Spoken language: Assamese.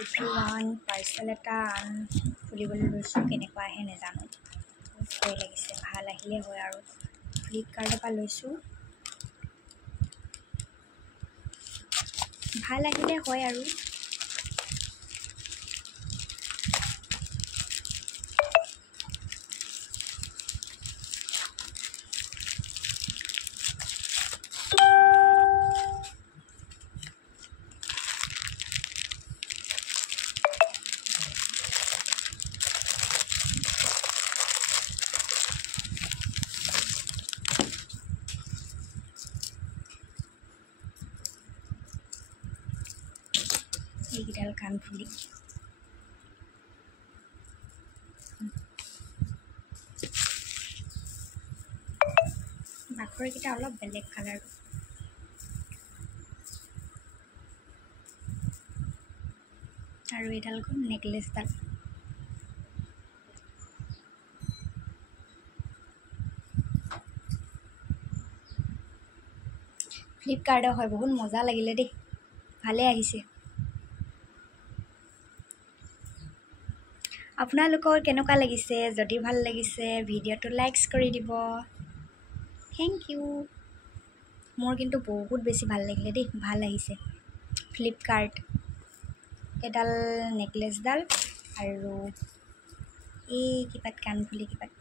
এভৰিৱান পাৰ্চেল এটা খুলিবলৈ লৈছোঁ কেনেকুৱা আহে নাজানো বহুত ভয় লাগিছে ভাল আহিলে হয় আৰু ফ্লিপকাৰ্টৰ পৰা লৈছোঁ ভাল আহিলে হয় আৰু এইকেইডাল কাণফুলি বাখৰকেইটা অলপ বেলেগ কালাৰ আৰু এইডাল নেকলেছডাল ফ্লিপকাৰ্টৰ হয় বহুত মজা লাগিলে দেই ভালে আহিছে আপোনালোকৰ কেনেকুৱা লাগিছে যদি ভাল লাগিছে ভিডিঅ'টো লাইকছ কৰি দিব থেংক ইউ মোৰ কিন্তু বহুত বেছি ভাল লাগিলে দেই ভাল আহিছে ফ্লিপকাৰ্ট এডাল নেকলেছডাল আৰু এই কিবাত কাণফুলি কিবাত